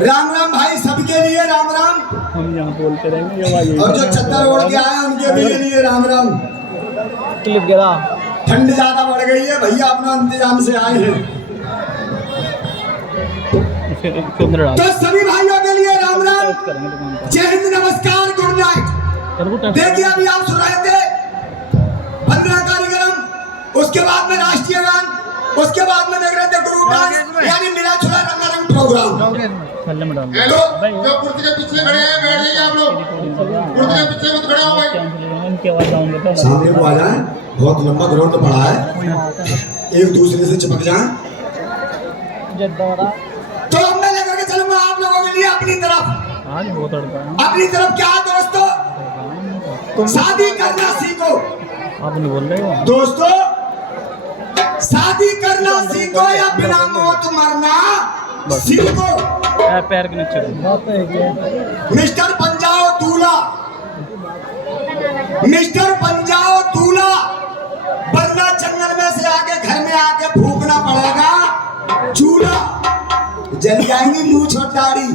राम राम भाई, सबके लिए राम राम। हम यहाँ बोलते रहेंगे। और जो चद्दर ओढ़ के आए उनके भी लिए राम राम। क्लिप गिरा, ठंड ज्यादा बढ़ गई है भैया, अपना इंतजाम से आए हैं। तो सभी भाइयों के लिए राम राम, जय हिंद, नमस्कार, गुड नाइट। देखिए अभी आप सुन रहे थे 15 कार्यक्रम, उसके बाद में राष्ट्रीय गान, उसके बाद में देख रहे थे ग्रुप डांस, यानी मिला जुला रंगारंग प्रोग्राम। हेलो, जो कुर्सी के पीछे खड़े हैं बैठ जाइए आप लोग, कुर्सी के पीछे मत खड़े हो भाई, सामने को आ जाए, बहुत लंबा ग्राउंड पड़ा है, एक दूसरे से चिपक जाए। तो मैं लेकर के चलूंगा आप लोगों के लिए अपनी तरफ। अपनी तरफ क्या दोस्तों, शादी करना सीखो। आपने बोल रहे हो दोस्तों, शादी करना सीखो या बिना मौत मरना सीखो। पैर के नीचे मिस्टर बन जाओ दूल्हा, मिस्टर बन जाओ दूल्हा, वरना जंगल में से आके घर में आके फूकना पड़ेगा चूल्हा। जल जाएंगी मूंछ और दाढ़ी,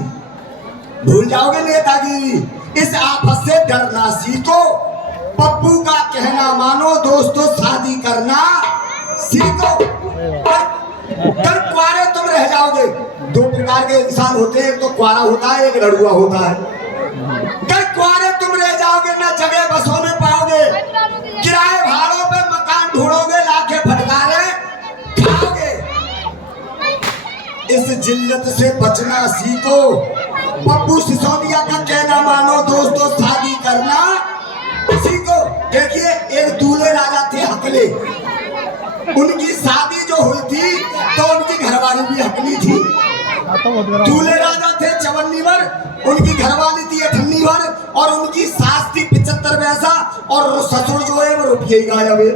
भूल जाओगे नेतागिरी। इस आफत से डरना सीखो, पप्पू का कहना मानो दोस्तों, शादी करना सीखो। कर कुआरे तुम रह जाओगे। दो प्रकार के इंसान होते हैं, एक तो कुआरा होता है, एक लड़ुआ होता है। कर कुआरे तुम रह जाओगे, ना जगह बसों में पाओगे, किराए भाड़ों पे मकान ढूंढोगे, लाखे फटकारे खाओगे। इस जिल्लत से बचना सीखो, पप्पू सिसोदिया का कहना मानो दोस्तों, शादी करना सीखो। देखिए एक दूल्हे राजा थे हकले, उनकी शादी जो हुई थी तो उनकी घरवाली भी हकली थी। दूल्हे राजा थे 54 वर, उनकी घरवाली थी 98 वर, और उनकी सास थी 75 पैसा, और ससुर जो है वो रुपये ही गायब है।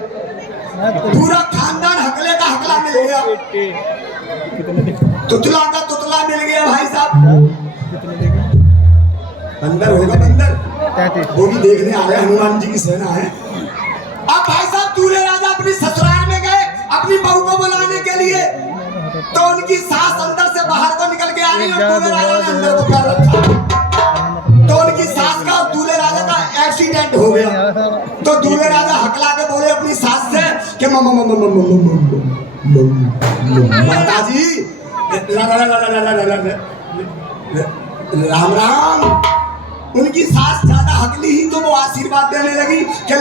पूरा खानदान हकले का हकला मिल गया, तुतला का तुतला मिल गया भाई साहब। बंदर होगा बंदर, वो भी देखने आ रहे, हनुमान जी की सेना है। अब भाई साहब दूल्हे राजा अपनी ससुराल में गए अपनी बहू को बुलाने के लिए, तो उनकी सास अंदर से बाहर को निकल के आ रही है, दूल्हे राजा ने अंदर को पैर रखा, तो उनकी सास का और दूल्हे राजा का एक्सीडेंट हो गया। तो दूल्हे राजा हकला के बोले अपनी सास से कि माता जी राम राम। उनकी सास ज्यादा हकली ही तो वो आशीर्वाद देने लगी कि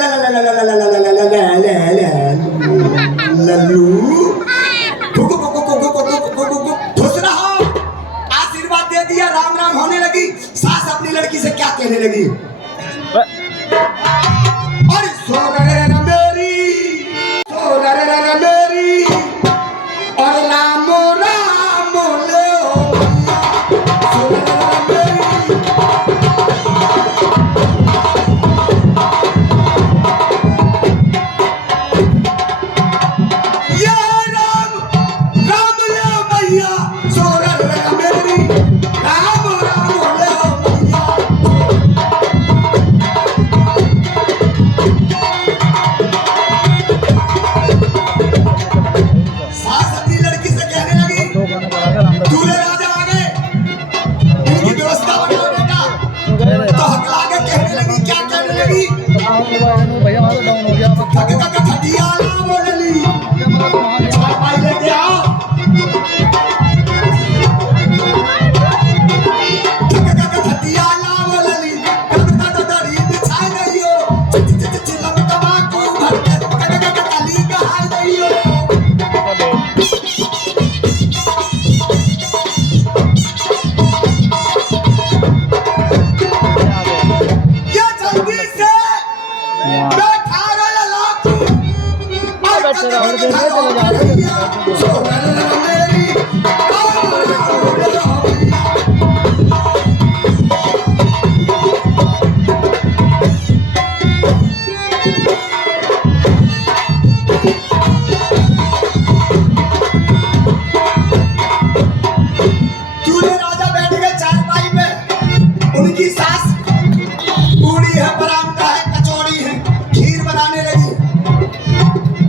लल्लू खुश रहो, आशीर्वाद दे दिया, राम राम होने लगी। सास अपनी लड़की से क्या कहने लगी, अरे सोनर मेरी, सोनर मेरी, और रामो रामो ले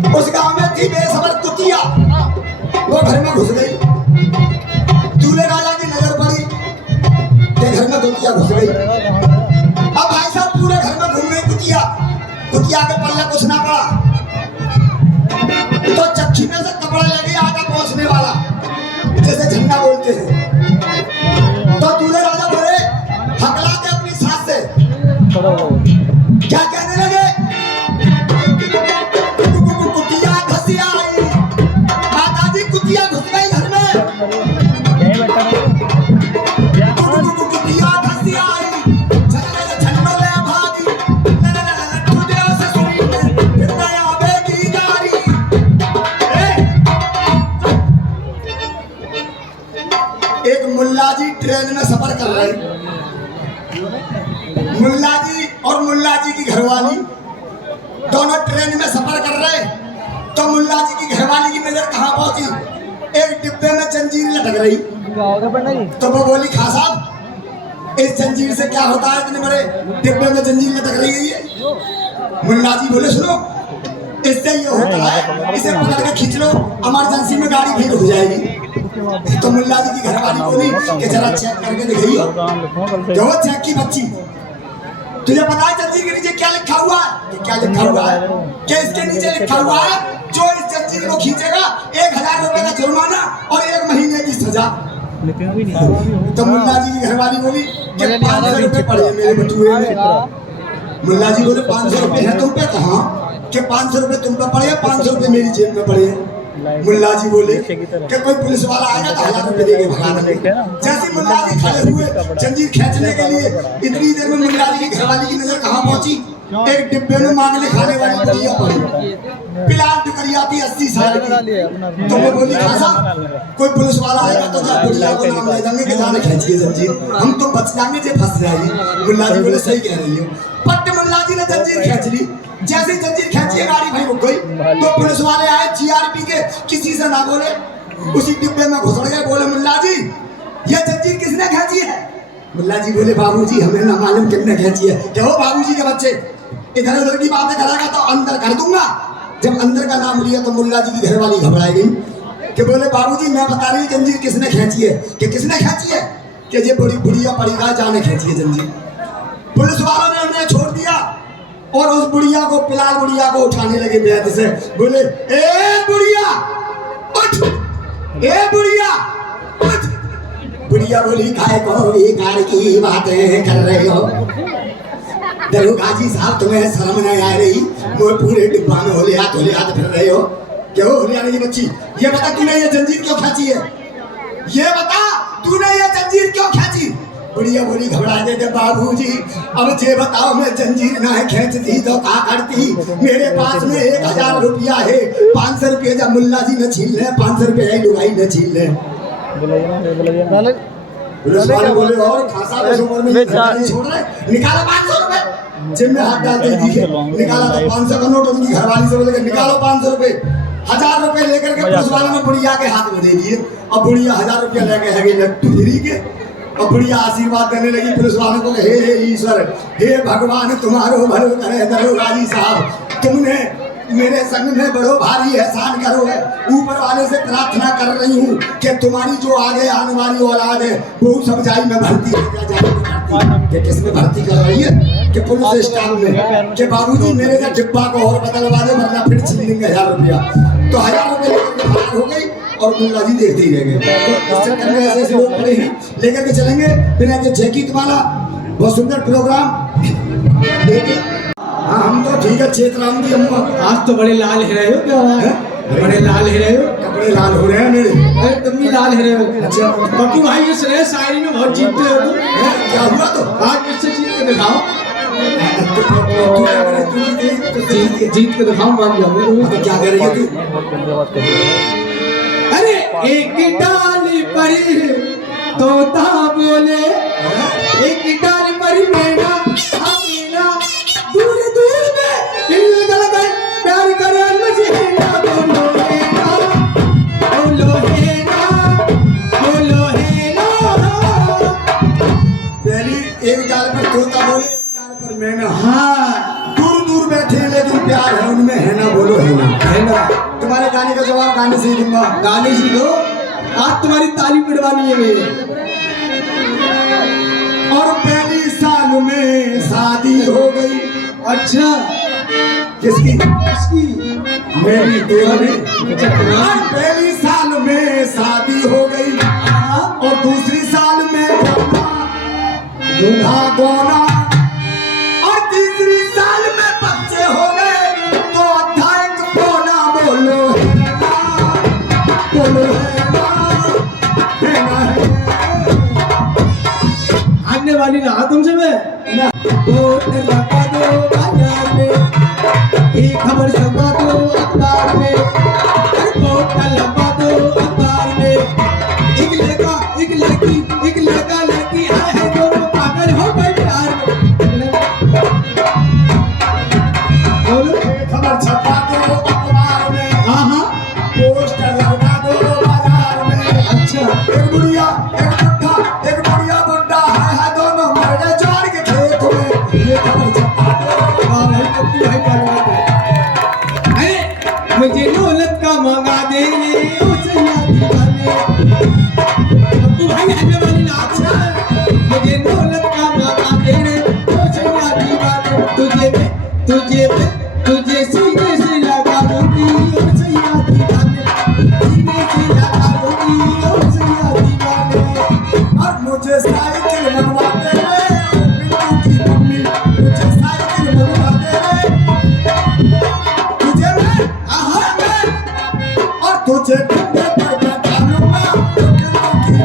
उस गांव में थी बेसबर कुतिया, वो घर में घुस गई। दूल्हे कुतिया के पल्ले कुछ ना पड़ा तो चक्की में से कपड़ा लेके आटा पहुंचने वाला, जैसे झंडा बोलते हैं। तो दूल्हे राजा बोले हकला के अपनी सास से क्या कहने लगे, कुतिया घुस आई, माता जी कुतिया घुस गई घर में, कुतिया घुस आई, झंडा ले भागी, लड्डू से सुनी फिर नया बेटी गारी। एक मुल्ला जी ट्रेन में सफर कर रहे, मुल्ला जी और मुल्ला जी की घरवाली दोनों ट्रेन में सफर कर रहे। तो मुल्ला जी की घरवाली की नजर कहाँ पहुंची, एक डिब्बे में जंजीर लटक रही। तो वो बोली खां साहब इस जंजीर से क्या होता है, इतने बड़े डिब्बे में जंजीर लटक रही है ये। मुल्ला जी बोले सुनो इससे ये होता है, इसे पकड़ के खींच लो, इमरजेंसी में गाड़ी भी रुक जाएगी। तो मुल्ला जी की घरवाली बोली कि जरा चेक करके दिखाइए। जो चेक की बच्ची, तुझे पता है जंजीर के नीचे क्या लिखा हुआ है? कि क्या लिखा हुआ है? कि इसके नीचे लिखा हुआ है जो इस जंजीर को खींचेगा 1000 रुपए का जुर्माना और 1 महीने की सजा। तो मुल्ला जी की घरवाली बोली कि 500 रुपए पड़े मेरे बटुए में। मुल्ला जी बोले 500 रुपए है तुम पे? कहाँ कि 500 रुपए तुम पे पड़े, 500 रुपए मेरी जेब में पड़े। मुल्ला जी बोले कि कोई पुलिस वाला आएगा तो 1000 रुपए देके भगा देंगे। जैसे मुल्ला जी खड़े हुए जंजीर खींचने के लिए, इतनी देर में मुल्ला जी की घरवाली की नजर कहाँ पहुंची, एक डिब्बे में मांगने खाने वाली बुढ़िया पड़ी, पिलाल टुकरिया थी 80 साल की। तो वो बोली खां साहब कोई पुलिस वाला आएगा तो जा बुढ़िया को नाम ले देंगे कि जाने खींचिए जंजीर, हम तो बच जाएंगे जे फंस जाएगी। मुल्ला जी बोले सही कह रही हो। पट्ट मुल्ला जी ने जंजीर खींच ली। जैसे जंजीर खींची गाड़ी भाई रुक गई तो पुलिस वाले आए जीआरपी के, किसी से ना बोले उसी डिब्बे में घुस गए। बोले मुल्ला जी ये जंजीर किसने खींची है? मुल्ला जी बोले बाबूजी हमें ना मालूम किसने खींची है। क्या हो बाबूजी के बच्चे इधर उधर की बातें करेगा तो अंदर कर दूंगा। जब अंदर का नाम लिया तो मुल्ला जी की घरवाली घबराई गई कि बोले बाबूजी मैं बता रही जंजीर किसने खींची है। कि किसने खींची है? कि ये बड़ी बुढ़िया पड़ेगा जाने खींची है जंजीर। पुलिस वालों ने उन्हें छोड़ दिया और उस बुढ़िया को, पिलाल बुढ़िया को उठाने लगे बैठ से। बोले ए बुढ़िया उठ, ए बुढ़िया उठ। बुढ़िया बोली काय को बेकार की बातें कर रहे हो, दरोगा जी साहब तुम्हें शर्म नहीं आ रही? वो पूरे डिब्बा में होले हाथ फिर रहे हो। क्या हो होले वाली बच्ची, ये बता तूने ये जंजीर क्यों खींची है? ये बता तूने ये जंजीर क्यों खींची? बुढ़िया बोली घबरा गए बाबूजी अब जे बताओ मैं जंजीर ना है खींचती तो क्या करती? मेरे पास में 1000 रुपया है, 500 रुपये जब मुल्ला जी ने छीन ले, 500 रुपये लुगाई ने छीन ले। पुलिस वाले बोले और खासा इस उम्र में छोड़ रहे, निकालो 500 रुपये। जेब में हाथ डालते दिखे, निकाला तो 500 का नोट। उनकी घरवाली से बोले निकालो 500 रुपये। 1000 रुपये लेकर के पुलिस वालों ने बुढ़िया के हाथ में दे दिए। अब बुढ़िया 1000 रुपया लेके है लट्टू फिरी के और बुढ़िया आशीर्वाद देने लगी पुलिस वालों को। हे ईश्वर, हे भगवान तुम्हारो भलो करे दरोगा जी साहब, तुमने मेरे संग में बड़ो भारी एहसान करो है। ऊपर वाले से प्रार्थना कर रही हूँ कि तुम्हारी जो आगे आने वाली औलाद है वो सब जाई में भर्ती हो जाए। कि किसमें भर्ती कर रही है? कि पुलिस स्टाफ में। कि बाबूजी मेरे का डिब्बा को और बदलवा दे वरना फिर छीन लेंगे 1000 रुपया। तो 1000 रुपये लेकर फरार हो गई और मुल्ला जी देखते ही रह गए। तो इस चक्कर में ऐसे लोग पड़े हैं, लेकर के चलेंगे बिना के जैकेट वाला बहुत सुंदर प्रोग्राम। हाँ हम तो ठीक है चेतराम की अम्मा। आज तो बड़े लाल है रहे हो, क्या है? बड़े लाल है रहे हो, कपड़े लाल हो रहे हैं मेरे। अरे तुम भी लाल है रहे हो। अच्छा पप्पू भाई ये सुने शायरी में बहुत जीतते हो तुम। क्या हुआ? तो आज मुझसे जीत के दिखाओ, जीत के दिखाओ मान जाओगे। क्या कर रही है तू? अरे एक डाली पर तोता बोले, एक डाली पर मैना दूर दूर में दिल गल गए प्यार करे मुझे ना। बोलो है ना, बोलो है ना, बोलो है ना। पहली एक डाल पर तोता बोले, एक डाल पर मैना। हाँ दूर दूर बैठे हैं लेकिन प्यार है उनमें, है ना बोलो है ना। है ना। तुम्हारे गाने का जवाब गाने से ही दूंगा। गाने सीखो, आज तुम्हारी ताली पिटवानी है मेरे। और पहली साल में शादी हो गई। अच्छा किसकी? इसकी मेरी तेरी। चक्रा पहली साल में शादी हो गई और दूसरी साल में दूल्हा गोना और तीसरी साल में बच्चे हो गए तो अध्याय बोना बोलो है ना, बोलो है ना। आने वाली ना तुमसे मैं वोट लगा दो बाजार में, एक खबर छपा दो अखबार में, वोट लगा दो अखबार में। एक लड़का एक लड़की, एक लड़का लड़की आए हैं दोनों पागल हो गए प्यार में। बोलो खबर छपा दो अखबार में, हाँ हाँ पोस्टर लगा दो बाजार में। अच्छा एक बुढ़िया एक बुढ़ा है दोनों मर गए चार के खेत में। ये खबर छपा दो। वाह भाई कत्ती भाई पागल है। अरे मुझे दौलत का मंगा दे ओ सैया दीवाने, कत्ती भाई आने वाली नाच है। मुझे दौलत का मंगा दे ओ सैया दीवाने, तुझे सीने से लगा दूंगी ओ सैया दीवाने, सीने से लगा दूंगी ओ सैया दीवाने। और मुझे साइकिल बनवा दे रे बिट्टू की मम्मी, मुझे साइकिल बनवा दे रे। तुझे मैं और तुझे कंधे पर बैठा लूंगा, बिट्टू की मम्मी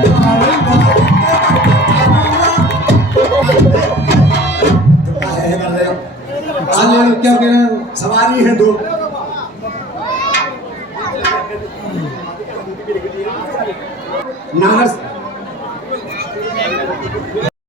तो काहे कर रहे हो? आने क्या कह रहे हो? सवारी है दो। नागर